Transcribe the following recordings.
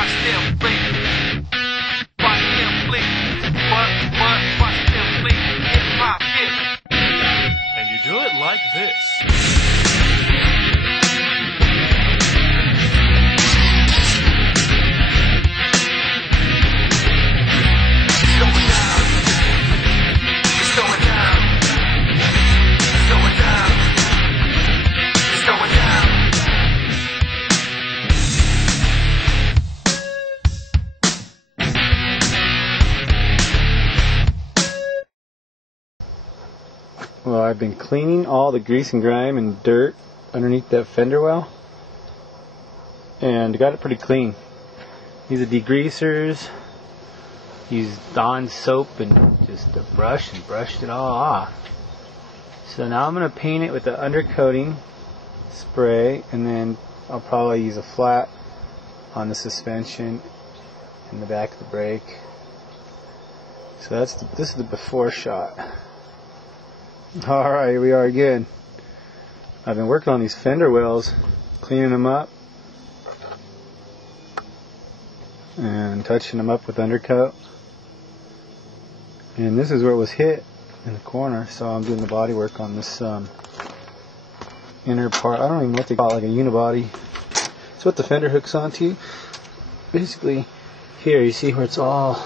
watch them blink. Watch them blink. What, watch them blink. Hip-hop, yeah. And you do it like this. Well, I've been cleaning all the grease and grime and dirt underneath that fender well, and got it pretty clean. These are degreasers. Used Dawn's soap and just a brush and brushed it all off. So now I'm going to paint it with the undercoating spray, and then I'll probably use a flat on the suspension and the back of the brake. So this is the before shot. Alright, here we are again. I've been working on these fender wells, cleaning them up and touching them up with undercoat. And this is where it was hit in the corner, so I'm doing the body work on this inner part. I don't even know what they call it, like a unibody. It's what the fender hooks onto. Basically, here you see where it's all.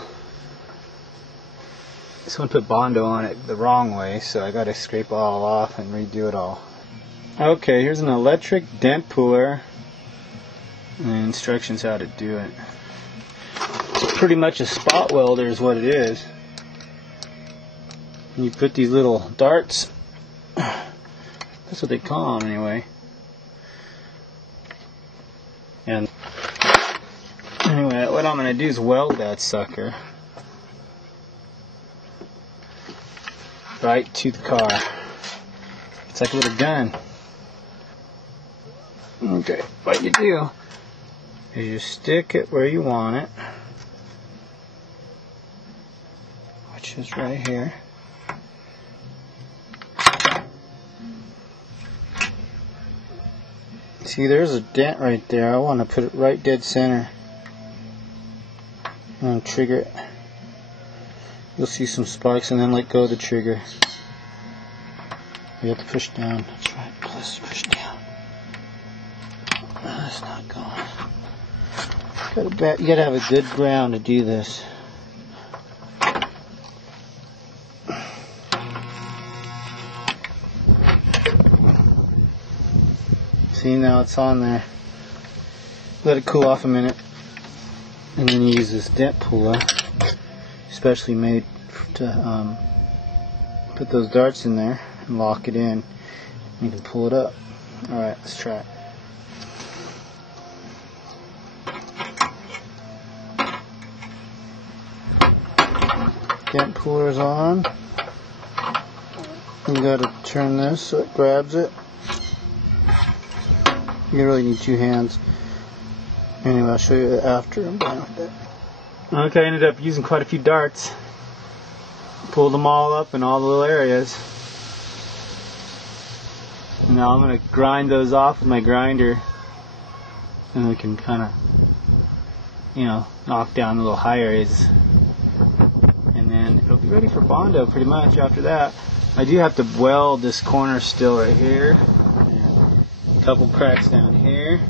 Someone put bondo on it the wrong way, so I gotta scrape it all off and redo it all. Okay, here's an electric dent puller and instructions how to do it. It's pretty much a spot welder is what it is. You put these little darts, that's what they call them anyway. And anyway, what I'm gonna do is weld that sucker right to the car. It's like a little gun. Okay, what you do is you stick it where you want it, which is right here. See, there's a dent right there. I want to put it right dead center and trigger it. You'll see some sparks, and then let go of the trigger. You have to push down. That's right. Push down. That's not going. You gotta have a good ground to do this. See, now it's on there. Let it cool off a minute, and then you use this dent puller, specially made to put those darts in there and lock it in. You can pull it up. Alright, let's try it. Dent puller's on. You gotta turn this so it grabs it. You really need two hands. Anyway, I'll show you after I'm done with it. Okay, I ended up using quite a few darts. Pulled them all up in all the little areas. And now I'm going to grind those off with my grinder. And we can kind of, knock down the little high areas. And then it'll be ready for bondo pretty much after that. I do have to weld this corner still right here. A couple cracks down here.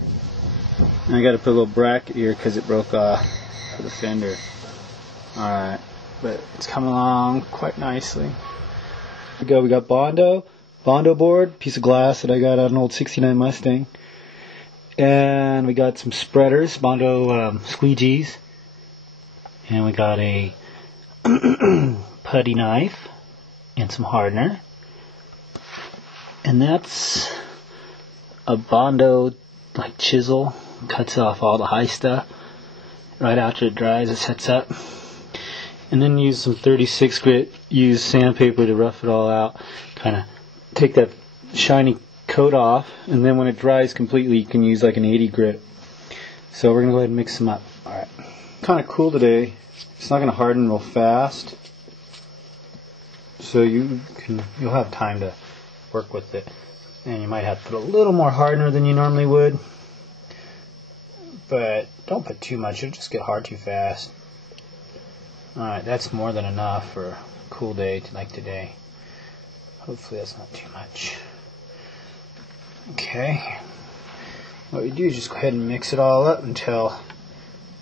And I got to put a little bracket here because it broke off for the fender. Alright, but it's coming along quite nicely. Here we got bondo board, piece of glass that I got out of an old 69 Mustang. And we got some spreaders, bondo squeegees. And we got a putty knife and some hardener. And that's a bondo like chisel, cuts off all the high stuff. Right after it dries, it sets up. And then use some 36 grit, use sandpaper to rough it all out. Kind of take that shiny coat off, and then when it dries completely, you can use like an 80 grit. So we're going to go ahead and mix them up. Alright. Kind of cool today. It's not going to harden real fast. So you'll have time to work with it. And you might have to put a little more hardener than you normally would. but don't put too much. It'll just get hard too fast. Alright, that's more than enough for a cool day like today. Hopefully that's not too much. Okay. What we do is just go ahead and mix it all up until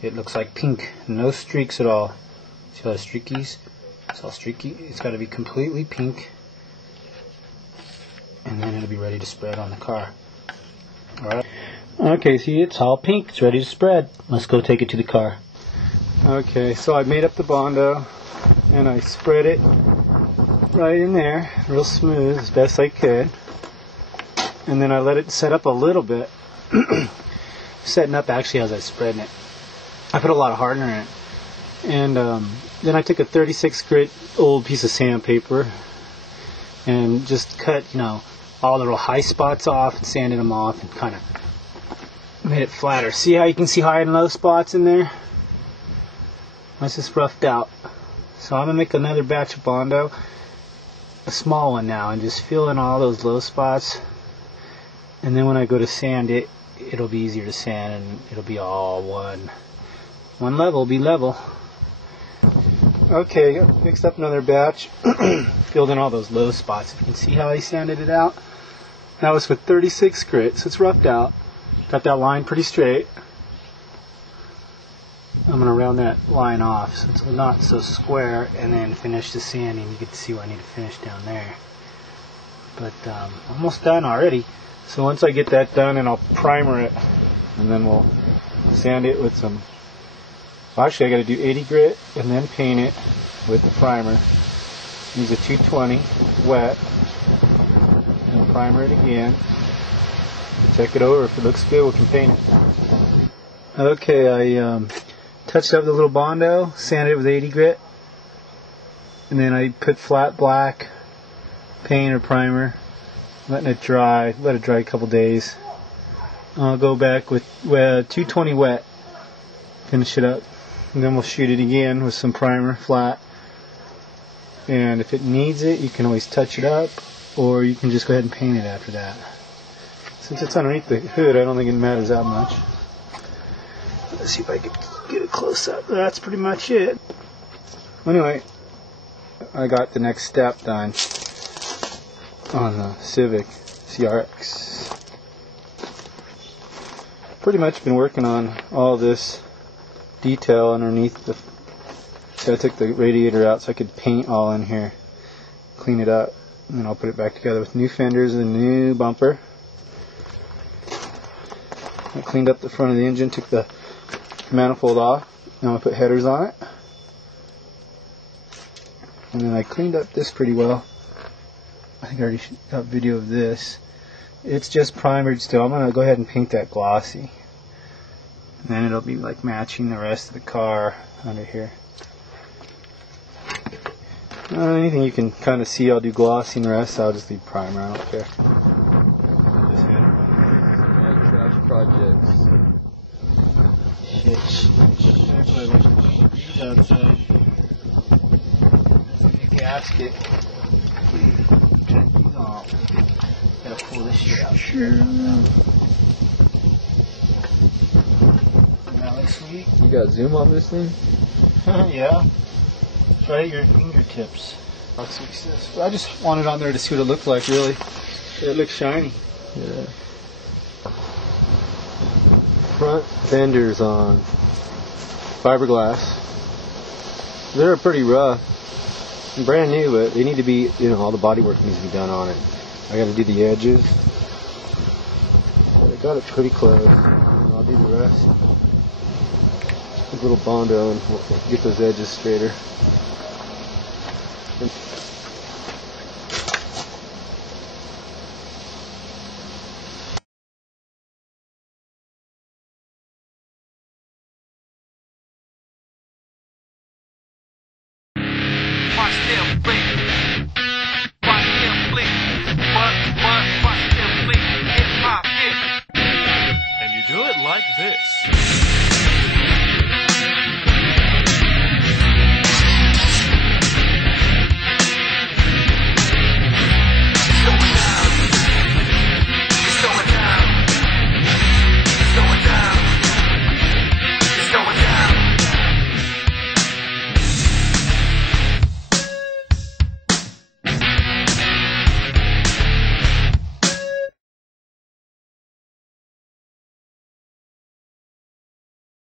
it looks like pink. No streaks at all. See all the streakies? It's all streaky. It's got to be completely pink. And then it'll be ready to spread on the car. Alright. Okay, see, it's all pink. It's ready to spread. Let's go take it to the car. Okay, so I made up the bondo and I spread it right in there, real smooth as best I could. And then I let it set up a little bit. Setting up actually as I was spreading it. I put a lot of hardener in it. And then I took a 36 grit old piece of sandpaper and just cut, all the real high spots off and sanded them off and kind of made it flatter. See how you can see high and low spots in there? That's just roughed out. So I'm going to make another batch of bondo, a small one now, and just fill in all those low spots. And then when I go to sand it, it'll be easier to sand and it'll be all one level, be level. Okay, mixed up another batch, filled in all those low spots. You can see how I sanded it out. That was with 36 grit, so it's roughed out. Got that line pretty straight. I'm going to round that line off so it's not so square, and then finish the sanding. You get to see what I need to finish down there. But almost done already. So once I get that done, and I'll primer it, and then we'll sand it with some. Well, actually, I got to do 80 grit and then paint it with the primer. Use a 220 wet and primer it again. Check it over. If it looks good, we can paint it. Okay, I touched up the little bondo, sanded it with 80 grit, and then I put flat black paint or primer, letting it dry. Let it dry a couple days. I'll go back with 220 wet, finish it up, and then we'll shoot it again with some primer flat. And if it needs it, you can always touch it up, or you can just go ahead and paint it after that. Since it's underneath the hood, I don't think it matters that much. Let's see if I can get a close up. That's pretty much it. Anyway, I got the next step done on the Civic CRX. Pretty much been working on all this detail underneath the. So I took the radiator out so I could paint all in here, clean it up, and then I'll put it back together with new fenders and a new bumper. I cleaned up the front of the engine, took the manifold off. Now I put headers on it. And then I cleaned up this pretty well. I think I already got video of this. It's just primered still. I'm going to go ahead and paint that glossy. And then it'll be like matching the rest of the car under here. Anything you can kind of see, I'll do glossy, and the rest I'll just leave primer. I don't care. Trash projects. Shit. Outside. That's like a gasket. Check these off. Gotta pull this shit out. Sure. That looks sweet. You got zoom on this thing? Yeah. It's right at your fingertips. I just wanted on there to see what it looked like, really. It looks shiny. Yeah. Front fenders on fiberglass. They're pretty rough. Brand new, but they need to be, all the body work needs to be done on it. I got to do the edges. But I got it pretty close. And I'll do the rest. A little bondo and we'll get those edges straighter. Watch them blink. Watch them blink. Watch them blink. It's my hit. And you do it like this.